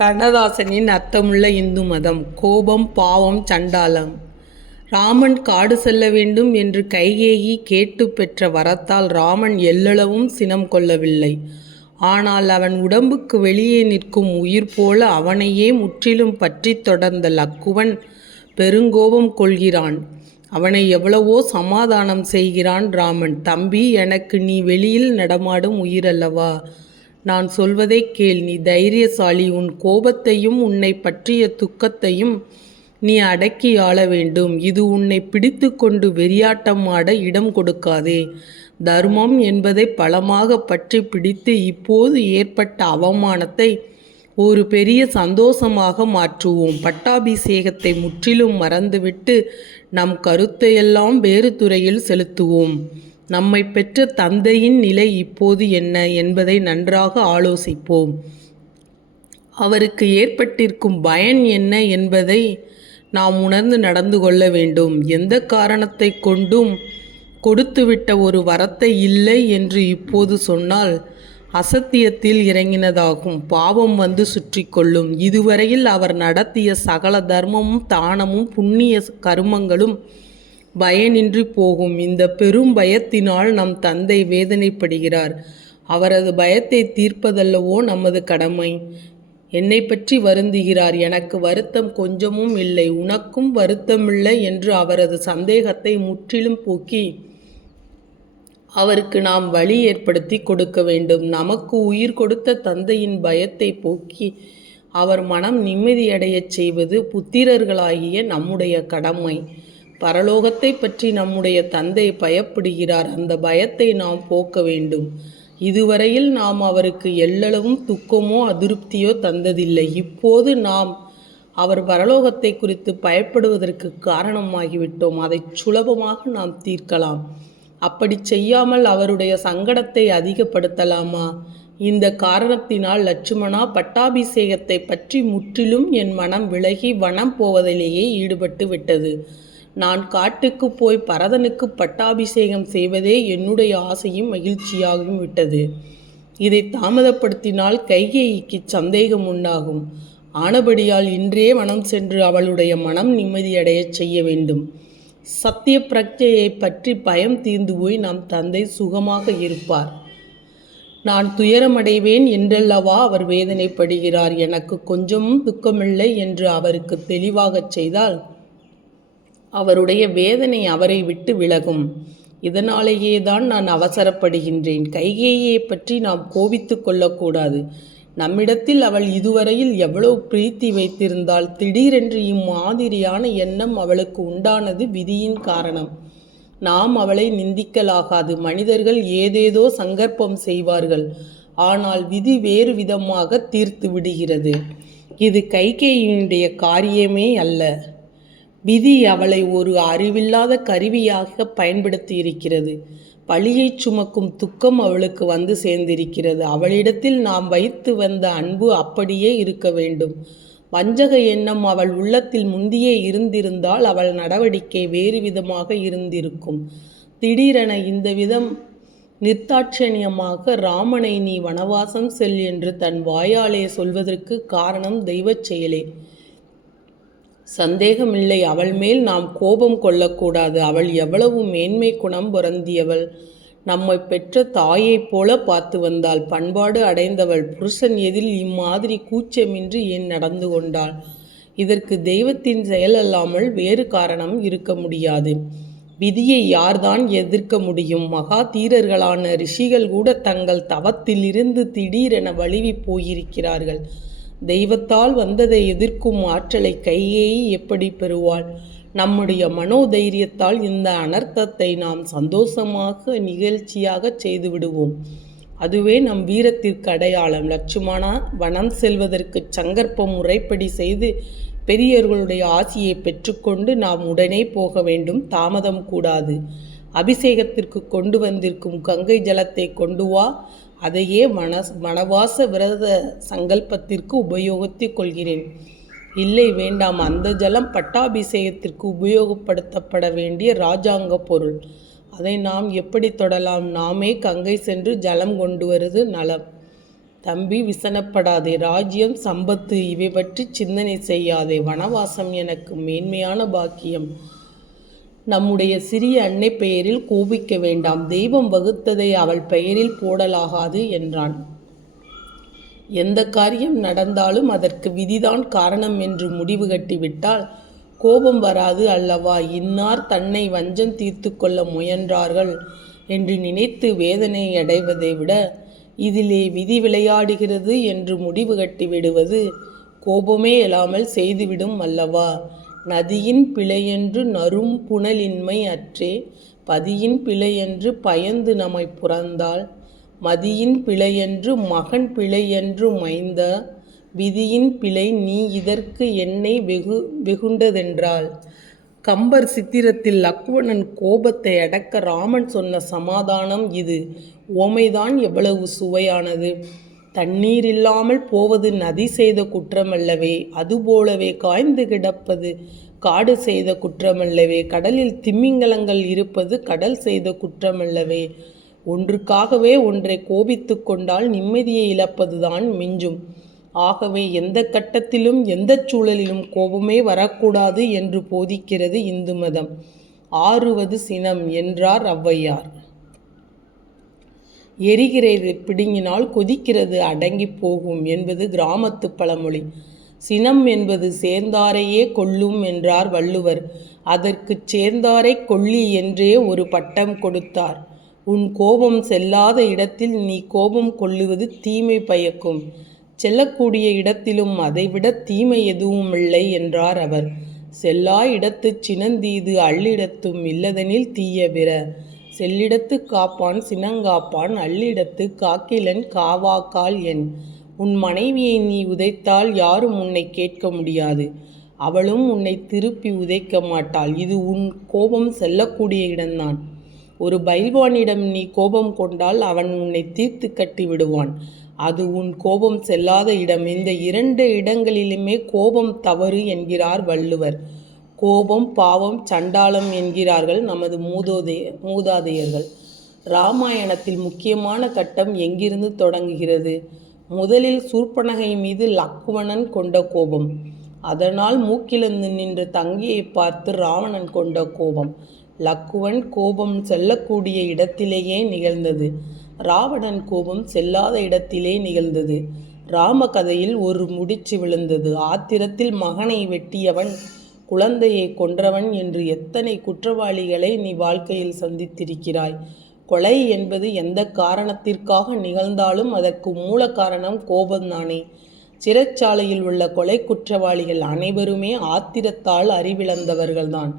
கண்ணதாசனின் அர்த்தமுள்ள இந்து மதம் கோபம் பாவம் சண்டாளம். ராமன் காடு செல்ல வேண்டும் என்று கைகேயி கேட்டு பெற்ற வரத்தால் ராமன் எல்லளவும் சினம் கொள்ளவில்லை. ஆனால் அவன் உடம்புக்கு வெளியே நிற்கும் உயிர் போல அவனையே முற்றிலும் பற்றித் தொடர்ந்த லக்குவன் பெருங்கோபம் கொள்கிறான். அவனை எவ்வளவோ சமாதானம் செய்கிறான் ராமன். தம்பி எனக்கு நீ வெளியில் நடமாடும் உயிரல்லவா? நான் சொல்வதை கேள் நீ தைரியசாலி. உன் கோபத்தையும் உன்னை பற்றிய துக்கத்தையும் நீ அடக்கி ஆள வேண்டும். இது உன்னை பிடித்து கொண்டு வெறியாட்டம் ஆட இடம் கொடுக்காதே. தர்மம் என்பதை பலமாக பற்றி பிடித்து இப்போது ஏற்பட்ட அவமானத்தை ஒரு பெரிய சந்தோஷமாக மாற்றுவோம். பட்டாபிஷேகத்தை முற்றிலும் மறந்துவிட்டு நம் கருத்தையெல்லாம் வேறு துறையில் செலுத்துவோம். நம்மை பெற்ற தந்தையின் நிலை இப்போது என்ன என்பதை நன்றாக ஆலோசிப்போம். அவருக்கு ஏற்பட்டிருக்கும் பயன் என்ன என்பதை நாம் உணர்ந்து நடந்து கொள்ள வேண்டும். எந்த காரணத்தை கொண்டும் கொடுத்துவிட்ட ஒரு வரத்தை இல்லை என்று இப்போது சொன்னால் அசத்தியத்தில் இறங்கினதாகும். பாவம் வந்து சுற்றி கொள்ளும். இதுவரையில் அவர் நடத்திய சகல தர்மமும் தானமும் புண்ணிய கருமங்களும் பயனின்றி போகும். இந்த பெரும் பயத்தினால் நம் தந்தை வேதனைப்படுகிறார். அவரது பயத்தை தீர்ப்பதல்லவோ நமது கடமை. என்னை பற்றி வருந்துகிறார். எனக்கு வருத்தம் கொஞ்சமும் இல்லை. உனக்கும் வருத்தமில்லை என்று அவரது சந்தேகத்தை முற்றிலும் போக்கி அவருக்கு நாம் வழி ஏற்படுத்தி கொடுக்க வேண்டும். நமக்கு உயிர் கொடுத்த தந்தையின் பயத்தை போக்கி அவர் மனம் நிம்மதியடையச் செய்வது புத்திரர்களாகிய நம்முடைய கடமை. பரலோகத்தை பற்றி நம்முடைய தந்தை பயப்படுகிறார். அந்த பயத்தை நாம் போக்க வேண்டும். இதுவரையில் நாம் அவருக்கு எல்லளவும் துக்கமோ அதிருப்தியோ தந்ததில்லை. இப்போது நாம் அவர் பரலோகத்தை குறித்து பயப்படுவதற்கு காரணமாகிவிட்டோம். அதை சுலபமாக நாம் தீர்க்கலாம். அப்படி செய்யாமல் அவருடைய சங்கடத்தை அதிகப்படுத்தலாமா? இந்த காரணத்தினால் லட்சுமணா பட்டாபிஷேகத்தை பற்றி முற்றிலும் என் மனம் விலகி வனம் போவதிலேயே ஈடுபட்டு விட்டது. நான் காட்டுக்கு போய் பரதனுக்கு பட்டாபிஷேகம் செய்வதே என்னுடைய ஆசையும் மகிழ்ச்சியாகவும் விட்டது. இதை தாமதப்படுத்தினால் கைகேயிக்கு சந்தேகம் உண்டாகும். ஆனபடியால் இன்றே மனம் சென்று அவளுடைய மனம் நிம்மதியடையச் செய்ய வேண்டும். சத்திய பிரக்ஞையை பற்றி பயம் தீர்ந்து போய் நம் தந்தை சுகமாக இருப்பார். நான் துயரமடைவேன் என்றல்லவா அவர் வேதனைப்படுகிறார். எனக்கு கொஞ்சமும் துக்கமில்லை என்று அவருக்கு தெளிவாகச் செய்தால் அவருடைய வேதனை அவரை விட்டு விலகும். இதனாலேயே தான் நான் அவசரப்படுகின்றேன். கைகேயை பற்றி நாம் கோபித்து கொள்ளக்கூடாது. நம்மிடத்தில் அவள் இதுவரையில் எவ்வளவு பிரீத்தி வைத்திருந்தால் திடீரென்று இம்மாதிரியான எண்ணம் அவளுக்கு உண்டானது விதியின் காரணம். நாம் அவளை நிந்திக்கலாகாது. மனிதர்கள் ஏதேதோ சங்கற்பம் செய்வார்கள். ஆனால் விதி வேறு விதமாக தீர்த்து விடுகிறது. இது கைகேயினுடைய காரியமே அல்ல. விதி அவளை ஒரு அறிவில்லாத கருவியாக பயன்படுத்தி இருக்கிறது பழியைச் சுமக்கும் துக்கம் அவளுக்கு வந்து சேர்ந்திருக்கிறது. அவளிடத்தில் நாம் வைத்து வந்த அன்பு அப்படியே இருக்க வேண்டும். வஞ்சக எண்ணம் அவள் உள்ளத்தில் முந்தியே இருந்திருந்தால் அவள் நடவடிக்கை வேறு விதமாக இருந்திருக்கும். திடீரென இந்த விதம் நிர்தாட்சணியமாக ராமனை நீ வனவாசம் செல் என்று தன் வாயாலே சொல்வதற்கு காரணம் தெய்வச் செயலே. சந்தேகமில்லை. அவள் மேல் நாம் கோபம் கொள்ளக்கூடாது. அவள் எவ்வளவு மேன்மை குணம் பொருந்தியவள். நம்மை பெற்ற தாயைப் போல பார்த்து வந்தாள். பண்பாடு அடைந்தவள். புருஷன் எதில் இம்மாதிரி கூச்சமின்றி ஏன் நடந்து கொண்டாள்? இதற்கு தெய்வத்தின் செயல் அல்லாமல் வேறு காரணம் இருக்க முடியாது. விதியை யார்தான் எதிர்க்க முடியும்? மகா தீரர்களான ரிஷிகள் கூட தங்கள் தவத்திலிருந்து திடீரென வழுவி போயிருக்கிறார்கள். தெய்வத்தால் வந்ததை எதிர்க்கும் ஆற்றலை கையேயி எப்படி பெறுவாள்? நம்முடைய மனோதைரியத்தால் இந்த அனர்த்தத்தை நாம் சந்தோஷமாக நிகழ்ச்சியாக செய்துவிடுவோம். அதுவே நம் வீரத்திற்கு அடையாளம். லட்சுமணா வனம் செல்வதற்கு சங்கற்பம் முறைப்படி செய்து பெரியவர்களுடைய ஆசியை பெற்றுக்கொண்டு நாம் உடனே போக வேண்டும். தாமதம் கூடாது. அபிஷேகத்திற்கு கொண்டு வந்திருக்கும் கங்கை ஜலத்தை கொண்டு வா. அதையே மன வனவாச விரத சங்கல்பத்திற்கு உபயோகித்துக் கொள்கிறேன். இல்லை வேண்டாம். அந்த ஜலம் பட்டாபிஷேகத்திற்கு உபயோகப்படுத்தப்பட வேண்டிய ராஜாங்க பொருள். அதை நாம் எப்படி தொடலாம்? நாமே கங்கை சென்று ஜலம் கொண்டு வருது நலம். தம்பி விசனப்படாதே. ராஜ்யம் சம்பத்து இவை பற்றி சிந்தனை செய்யாதே. வனவாசம் எனக்கு மேன்மையான பாக்கியம். நம்முடைய சிறிய அன்னை பெயரில் கோபிக்க வேண்டாம். தெய்வம் வகுத்ததை அவள் பெயரில் போடலாகாது என்றான். எந்த காரியம் நடந்தாலும் அதற்கு விதிதான் காரணம் என்று முடிவு கட்டிவிட்டால் கோபம் வராது அல்லவா? இன்னார் தன்னை வஞ்சம் தீர்த்து கொள்ள முயன்றார்கள் என்று நினைத்து வேதனை அடைவதை விட இதிலே விதி விளையாடுகிறது என்று முடிவு கட்டிவிடுவது கோபமே இல்லாமல் செய்துவிடும் அல்லவா? நதியின் பிழையென்று நறும் புனலின்மை அற்றே பதியின் பிழையென்று பயந்து நம்மை புறந்தாள் மதியின் பிழையென்று மகன் பிழையென்று மைந்த விதியின் பிழை நீ இதற்கு என்னை வெகு வெகுண்டதென்றாள். கம்பர் சித்திரத்தில் லக்வணன் கோபத்தை அடக்க ராமன் சொன்ன சமாதானம் இது. ஓமைதான் எவ்வளவு சுவையானது. தண்ணீர் இல்லாமல் போவது நதி செய்த குற்றமல்லவே அதுபோலவே காய்ந்து கிடப்பது காடு செய்த குற்றமல்லவே கடலில் திமிங்கலங்கள் இருப்பது கடல் செய்த குற்றமல்லவே. ஒன்றுக்காகவே ஒன்றை கோபித்து கொண்டால் நிம்மதியை இழப்பதுதான் மிஞ்சும். ஆகவே எந்த கட்டத்திலும் எந்த சூழலிலும் கோபமே வரக்கூடாது என்று போதிக்கிறது இந்து மதம். ஆறுவது சினம் என்றார் ஔவையார். எரிகிறது பிடுங்கினால் கொதிக்கிறது அடங்கி போகும் என்பது கிராமத்து பழமொழி. சினம் என்பது சேர்ந்தாரையே கொல்லும் என்றார் வள்ளுவர். அதற்கு சேர்ந்தாரை கொல்லி என்றே ஒரு பட்டம் கொடுத்தார். உன் கோபம் செல்லாத இடத்தில் நீ கோபம் கொள்ளுவது தீமை பயக்கும். செல்லக்கூடிய இடத்திலும் அதைவிட தீமை எதுவும் இல்லை என்றார் அவர். செல்லா இடத்துச் சினந்தீது அள்ளிடத்தும் இல்லதெனில் தீய பிற செல்லிடத்து காப்பான் சினங்காப்பான் அள்ளிடத்து காக்கிலன் காவாக்கால் என். உன் மனைவியை நீ உதைத்தால் யாரும் உன்னை கேட்க முடியாது. அவளும் உன்னை திருப்பி உதைக்க மாட்டாள். இது உன் கோபம் செல்லக்கூடிய இடம்தான். ஒரு பைல்வானிடம் நீ கோபம் கொண்டால் அவன் உன்னை தீர்த்து கட்டி விடுவான். அது உன் கோபம் செல்லாத இடம். இந்த இரண்டு இடங்களிலுமே கோபம் தவறு என்கிறார் வள்ளுவர். கோபம் பாவம் சண்டாளம் என்கிறார்கள் நமது மூதோதைய மூதாதையர்கள். ராமாயணத்தில் முக்கியமான கட்டம் எங்கிருந்து தொடங்குகிறது? முதலில் சூர்பனகை மீது லக்குவணன் கொண்ட கோபம். அதனால் மூக்கிலிருந்து நின்று தங்கியை பார்த்து ராவணன் கொண்ட கோபம். லக்குவன் கோபம் செல்லக்கூடிய இடத்திலேயே நிகழ்ந்தது. ராவணன் கோபம் செல்லாத இடத்திலே நிகழ்ந்தது. ராம கதையில் ஒரு முடிச்சு விழுந்தது. ஆத்திரத்தில் மகனை வெட்டியவன் குழந்தையை கொன்றவன் என்று எத்தனை குற்றவாளிகளை நீ வாழ்க்கையில் சந்தித்திருக்கிறாய்? கொலை என்பது எந்த காரணத்திற்காக நிகழ்ந்தாலும் அதற்கு மூல காரணம் கோபம்தானே. சிறைச்சாலையில் உள்ள கொலை குற்றவாளிகள் அனைவருமே ஆத்திரத்தால் அறிவிழந்தவர்கள்தான்.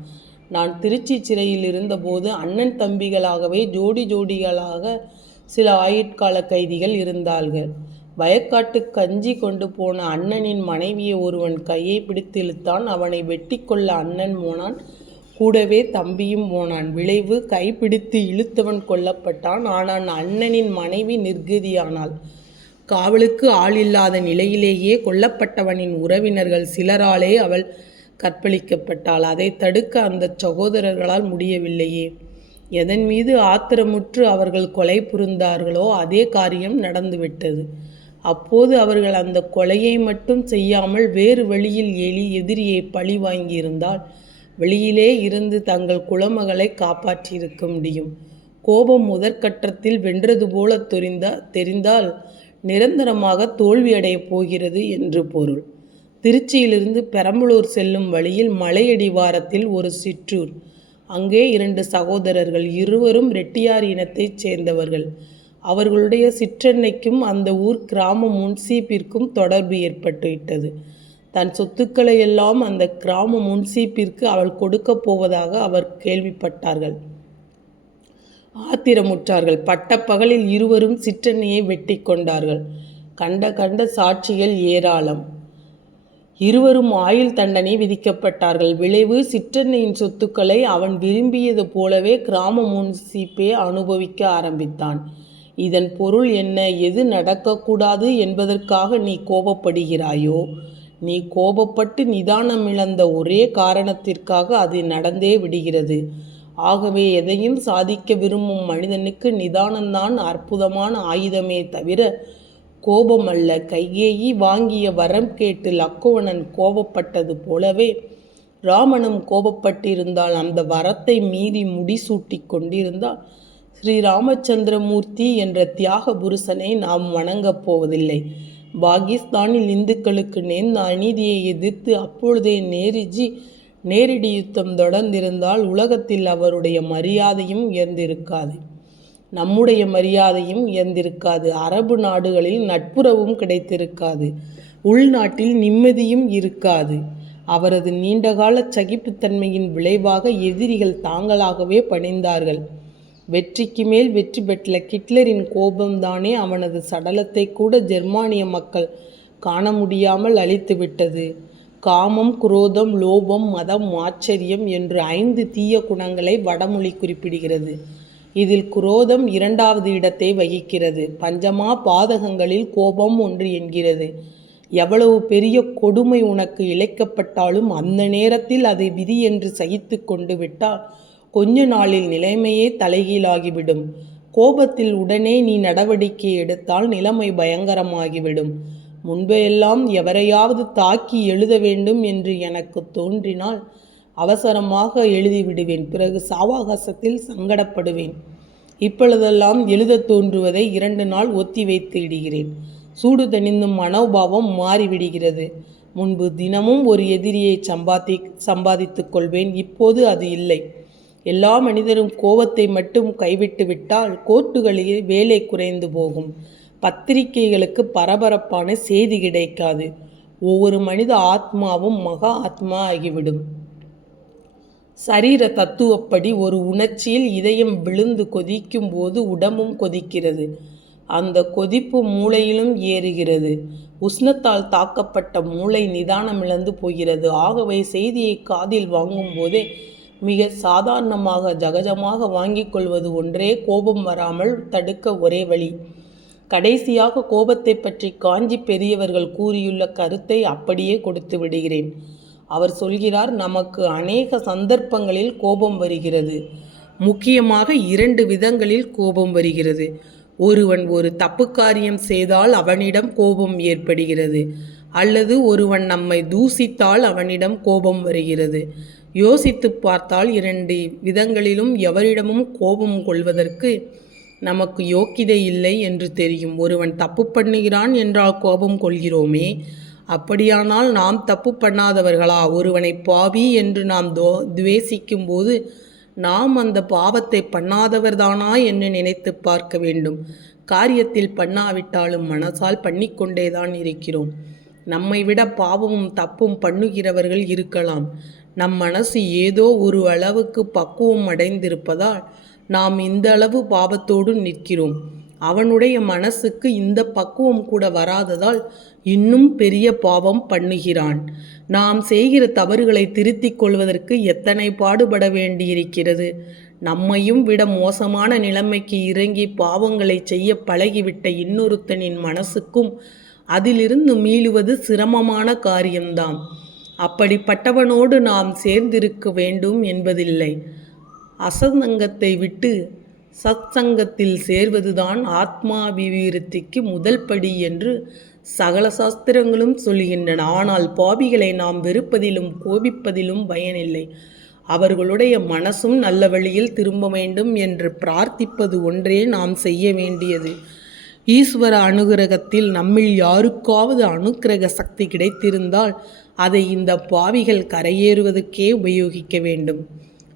நான் திருச்சி சிறையில் இருந்தபோது அண்ணன் தம்பிகளாகவே ஜோடி ஜோடிகளாக சில ஆயுட்கால கைதிகள் இருந்தார்கள். வயக்காட்டு கஞ்சி கொண்டு போன அண்ணனின் மனைவியை ஒருவன் கையை பிடித்து இழுத்தான். அவனை வெட்டி கொள்ள அண்ணன் போனான். கூடவே தம்பியும் போனான். விளைவு கைப்பிடித்து இழுத்தவன் கொல்லப்பட்டான். ஆனால் அண்ணனின் மனைவி நிர்கதியானாள். காவலுக்கு ஆள் இல்லாத நிலையிலேயே கொல்லப்பட்டவனின் உறவினர்கள் சிலராலே அவள் கற்பழிக்கப்பட்டாள். அதை தடுக்க அந்த சகோதரர்களால் முடியவில்லையே. எதன் மீது ஆத்திரமுற்று அவர்கள் கொலை புரிந்தார்களோ அதே காரியம் நடந்துவிட்டது. அப்போது அவர்கள் அந்த கொலையை மட்டும் செய்யாமல் வேறு வழியில் எலி எதிரியை பழி வாங்கியிருந்தால் வெளியிலே இருந்து தங்கள் குலமகளை காப்பாற்றியிருக்க முடியும். கோபம் முதற்கட்டத்தில் வென்றது போல தெரிந்தா தெரிந்தால் நிரந்தரமாக தோல்வியடையப் போகிறது என்று பொருள். திருச்சியிலிருந்து பெரம்பலூர் செல்லும் வழியில் மலையடிவாரத்தில் ஒரு சிற்றூர். அங்கே இரண்டு சகோதரர்கள் இருவரும் ரெட்டியார் இனத்தைச் சேர்ந்தவர்கள். அவர்களுடைய சிற்றன்னைக்கும் அந்த ஊர் கிராம முன்சீப்பிற்கும் தொடர்பு ஏற்பட்டுவிட்டது. தன் சொத்துக்களை எல்லாம் அந்த கிராம முன்சீப்பிற்கு அவள் கொடுக்கப் போவதாக அவர் கேள்விப்பட்டார்கள். ஆத்திரமுற்றார்கள். பட்டப்பகலில் இருவரும் சிற்றன்னையை வெட்டி கொண்டார்கள். கண்ட கண்ட சாட்சிகள் ஏராளம். இருவரும் ஆயுள் தண்டனை விதிக்கப்பட்டார்கள். விளைவு சிற்றன்னையின் சொத்துக்களை அவன் விரும்பியது போலவே கிராம முன்சீப்பே அனுபவிக்க ஆரம்பித்தான். இதன் பொருள் என்ன? எது நடக்கக்கூடாது என்பதற்காக நீ கோபப்படுகிறாயோ? நீ கோபப்பட்டு நிதானம் இழந்த ஒரே காரணத்திற்காக அது நடந்தே விடுகிறது. ஆகவே எதையும் சாதிக்க விரும்பும் மனிதனுக்கு நிதானம்தான் அற்புதமான ஆயுதமே தவிர கோபம் அல்ல கையேயி வாங்கிய வரம் கேட்டு லக்குவணன் கோபப்பட்டது போலவே ராமனும் கோபப்பட்டிருந்தால் அந்த வரத்தை மீறி முடிசூட்டி கொண்டிருந்தால் ஸ்ரீ ராமச்சந்திரமூர்த்தி என்ற தியாக புருஷனை நாம் வணங்கப் போவதில்லை. பாகிஸ்தானில் இந்துக்களுக்கு நேர்ந்த அநீதியை எதிர்த்து அப்பொழுதே நேருஜி நேரடி யுத்தம் தொடர்ந்திருந்தால் உலகத்தில் அவருடைய மரியாதையும் உயர்ந்திருக்காது. நம்முடைய மரியாதையும் உயர்ந்திருக்காது. அரபு நாடுகளில் நட்புறவும் கிடைத்திருக்காது. உள்நாட்டில் நிம்மதியும் இருக்காது. அவரது நீண்டகால சகிப்புத்தன்மையின் விளைவாக எதிரிகள் தாங்களாகவே பணிந்தார்கள். வெற்றிக்கு மேல் வெற்றி பெற்ற கிட்லரின் கோபம்தானே அவனது சடலத்தை கூட ஜெர்மானிய மக்கள் காண முடியாமல் அழித்துவிட்டது காமம் குரோதம் லோபம் மதம் ஆச்சரியம் என்று ஐந்து தீய குணங்களை வடமொழி குறிப்பிடுகிறது. இதில் குரோதம் இரண்டாவது இடத்தை வகிக்கிறது. பஞ்சமா பாதகங்களில் கோபம் ஒன்று என்கிறது. எவ்வளவு பெரிய கொடுமை உனக்கு இழைக்கப்பட்டாலும் அந்த நேரத்தில் அதை விதி என்று சகித்து கொண்டு விட்டால் கொஞ்ச நாளில் நிலைமையே தலைகீழாகிவிடும். கோபத்தில் உடனே நீ நடவடிக்கை எடுத்தால் நிலைமை பயங்கரமாகிவிடும். முன்பெல்லாம் எவரையாவது தாக்கி எழுத வேண்டும் என்று எனக்கு தோன்றினால் அவசரமாக எழுதிவிடுவேன். பிறகு சாவகாசத்தில் சங்கடப்படுவேன். இப்பொழுதெல்லாம் எழுதத் தோன்றுவதை இரண்டு நாள் ஒத்தி வைத்து இடுகிறேன். சூடு தணிந்தும் மனோபாவம் மாறிவிடுகிறது. முன்பு தினமும் ஒரு எதிரியை சம்பாதி சம்பாதித்துக் கொள்வேன். இப்போது அது இல்லை. எல்லா மனிதரும் கோபத்தை மட்டும் கைவிட்டு விட்டால் கோர்ட்டுகளில் வேலை குறைந்து போகும். பத்திரிகைகளுக்கு பரபரப்பான செய்தி கிடைக்காது. ஒவ்வொரு மனித ஆத்மாவும் மகா ஆத்மா ஆகிவிடும். சரீர தத்துவப்படி ஒரு உணர்ச்சியில் இதயம் விழுந்து கொதிக்கும் போது உடம்பும் கொதிக்கிறது. அந்த கொதிப்பு மூளையிலும் ஏறுகிறது. உஷ்ணத்தால் தாக்கப்பட்ட மூளை நிதானமிழந்து போகிறது. ஆகவே செய்தியை காதில் வாங்கும் போதே மிக சாதாரணமாக ஜகஜமாக வாங்கிக் கொள்வது ஒன்றே கோபம் வராமல் தடுக்க ஒரே வழி. கடைசியாக கோபத்தை பற்றி காஞ்சி பெரியவர்கள் கூறியுள்ள கருத்தை அப்படியே கொடுத்து விடுகிறேன். அவர் சொல்கிறார் நமக்கு அநேக சந்தர்ப்பங்களில் கோபம் வருகிறது. முக்கியமாக இரண்டு விதங்களில் கோபம் வருகிறது. ஒருவன் ஒரு தப்பு காரியம் செய்தால் அவனிடம் கோபம் ஏற்படுகிறது. அல்லது ஒருவன் நம்மை தூசித்தால் அவனிடம் கோபம் வருகிறது. யோசித்து பார்த்தால் இரண்டு விதங்களிலும் எவரிடமும் கோபம் கொள்வதற்கு நமக்கு யோக்கிதை இல்லை என்று தெரியும். ஒருவன் தப்பு பண்ணுகிறான் என்றால் கோபம் கொள்கிறோமே. அப்படியானால் நாம் தப்பு பண்ணாதவர்களா? ஒருவனை பாவி என்று நாம் தோ துவேசிக்கும் போது நாம் அந்த பாவத்தை பண்ணாதவர்தானா என்று நினைத்து பார்க்க வேண்டும். காரியத்தில் பண்ணாவிட்டாலும் மனசால் பண்ணிக்கொண்டேதான் இருக்கிறோம். நம்மை விட பாவமும் தப்பும் பண்ணுகிறவர்கள் இருக்கலாம். நம் மனசு ஏதோ ஒரு அளவுக்கு பக்குவம் அடைந்திருப்பதால் நாம் இந்த அளவு பாவத்தோடு நிற்கிறோம். அவனுடைய மனசுக்கு இந்த பக்குவம் கூட வராததால் இன்னும் பெரிய பாவம் பண்ணுகிறான். நாம் செய்கிற தவறுகளை திருத்திக் கொள்வதற்கு எத்தனை பாடுபட வேண்டியிருக்கிறது? நம்மையும் விட மோசமான நிலைமைக்கு இறங்கி பாவங்களை செய்ய பழகிவிட்ட இன்னொருத்தனின் மனசுக்கும் அதிலிருந்து மீளுவது சிரமமான காரியம்தான் அப்படிப்பட்டவனோடு நாம் சேர்ந்திருக்க வேண்டும் என்பதில்லை. அசங்கத்தை விட்டு சத்சங்கத்தில் சேர்வதுதான் ஆத்மாபிவிருத்திக்கு முதல் படி என்று சகல சாஸ்திரங்களும் சொல்கின்றன. ஆனால் பாபிகளை நாம் வெறுப்பதிலும் கோபிப்பதிலும் பயனில்லை. அவர்களுடைய மனசும் நல்ல வழியில் திரும்ப வேண்டும் என்று பிரார்த்திப்பது ஒன்றே நாம் செய்ய வேண்டியது. ஈஸ்வர அனுகிரகத்தில் நம்மில் யாருக்காவது அனுக்கிரக சக்தி கிடைத்திருந்தால் அதை இந்த பாவிகள் கரையேறுவதற்கே உபயோகிக்க வேண்டும்.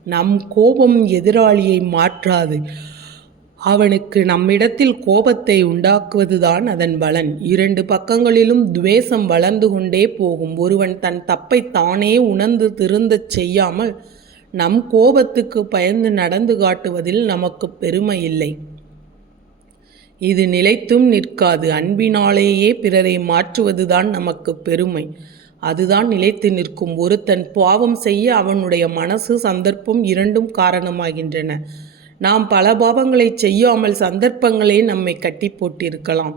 நம் கோபம் எதிராளியை மாற்றாது. அவனுக்கு நம்மிடத்தில் கோபத்தை உண்டாக்குவதுதான் அதன் பலன். இரண்டு பக்கங்களிலும் துவேஷம் வளர்ந்து கொண்டே போகும். ஒருவன் தன் தப்பை தானே உணர்ந்து திருந்தச் செய்யாமல் நம் கோபத்துக்கு பயந்து நடந்து காட்டுவதில் நமக்கு பெருமை இல்லை. இது நிலைத்தும் நிற்காது. அன்பினாலேயே பிறரை மாற்றுவதுதான் நமக்கு பெருமை. அதுதான் நிலைத்து நிற்கும். ஒருத்தன் பாவம் செய்ய அவனுடைய மனசு சந்தர்ப்பம் இரண்டும் காரணமாகின்றன. நாம் பல பாவங்களை செய்யாமல் சந்தர்ப்பங்களே நம்மை கட்டி போட்டிருக்கலாம்.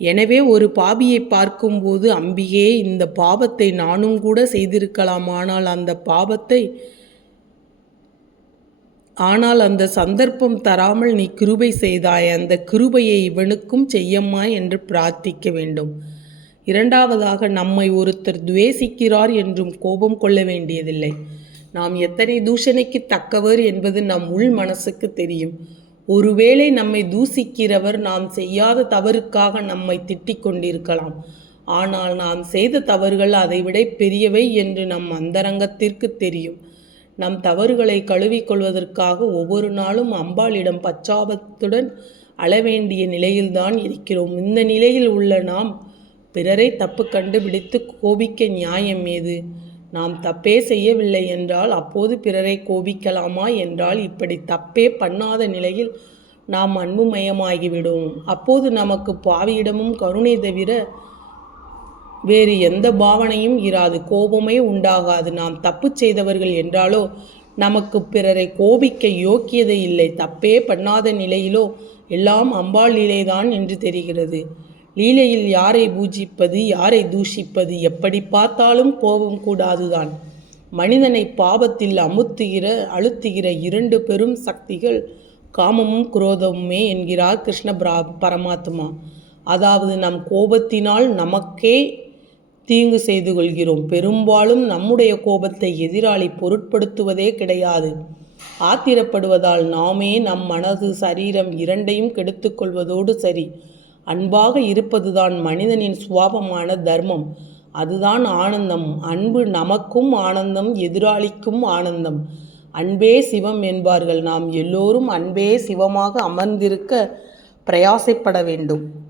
எனவே ஒரு பாபியை பார்க்கும்போது அம்பிகே இந்த பாவத்தை நானும் கூட செய்திருக்கலாம் ஆனால் அந்த பாவத்தை ஆனால் அந்த சந்தர்ப்பம் தராமல் நீ கிருபை செய்தாய் அந்த கிருபையை இவனுக்கும் செய்யம்மா என்று பிரார்த்திக்க வேண்டும். இரண்டாவதாக நம்மை ஒருத்தர் துவேசிக்கிறார் என்றும் கோபம் கொள்ள வேண்டியதில்லை. நாம் எத்தனை தூஷணைக்கு தக்கவர் என்பது நம் உள் மனசுக்கு தெரியும். ஒருவேளை நம்மை தூசிக்கிறவர் நாம் செய்யாத தவறுக்காக நம்மை திட்டிக் கொண்டிருக்கலாம். ஆனால் நாம் செய்த தவறுகள் அதைவிட பெரியவை என்று நம் அந்தரங்கத்திற்கு தெரியும். நம் தவறுகளை கழுவிக்கொள்வதற்காக ஒவ்வொரு நாளும் அம்பாளிடம் பச்சாபத்துடன் அளவேண்டிய நிலையில்தான் இருக்கிறோம். இந்த நிலையில் உள்ள நாம் பிறரை தப்பு கண்டுபிடித்து கோபிக்க நியாயம் ஏது? நாம் தப்பே செய்யவில்லை என்றால் அப்போது பிறரை கோபிக்கலாமா என்றால் இப்படி தப்பே பண்ணாத நிலையில் நாம் அன்புமயமாகிவிடும். அப்போது நமக்கு பாவியிடமும் கருணை தவிர வேறு எந்த பாவனையும் இராது. கோபமே உண்டாகாது. நாம் தப்பு செய்தவர்கள் என்றாலோ நமக்கு பிறரை கோபிக்க யோக்கியதை இல்லை. தப்பே பண்ணாத நிலையிலோ எல்லாம் அம்பாள் நிலைதான் என்று தெரிகிறது. லீலையில் யாரை பூஜிப்பது யாரை தூஷிப்பது எப்படி பார்த்தாலும் கோபம் கூடாதுதான். மனிதனை பாவத்தில் அமுத்துகிற அழுத்துகிற இரண்டு பெரும் சக்திகள் காமமும் குரோதமுமே என்கிறார் கிருஷ்ண பிரா பரமாத்மா. அதாவது நம் கோபத்தினால் நமக்கே தீங்கு செய்து கொள்கிறோம். பெரும்பாலும் நம்முடைய கோபத்தை எதிராளி பொருட்படுத்துவதே கிடையாது. ஆத்திரப்படுவதால் நாமே நம் மனது சரீரம் இரண்டையும் கெடுத்துக்கொள்வதோடு சரி. அன்பாக இருப்பதுதான் மனிதனின் சுவாபமான தர்மம். அதுதான் ஆனந்தம். அன்பு நமக்கும் ஆனந்தம் எதிராளிக்கும் ஆனந்தம். அன்பே சிவம் என்பார்கள். நாம் எல்லோரும் அன்பே சிவமாக அமர்ந்திருக்க பிரயாசைப்பட வேண்டும்.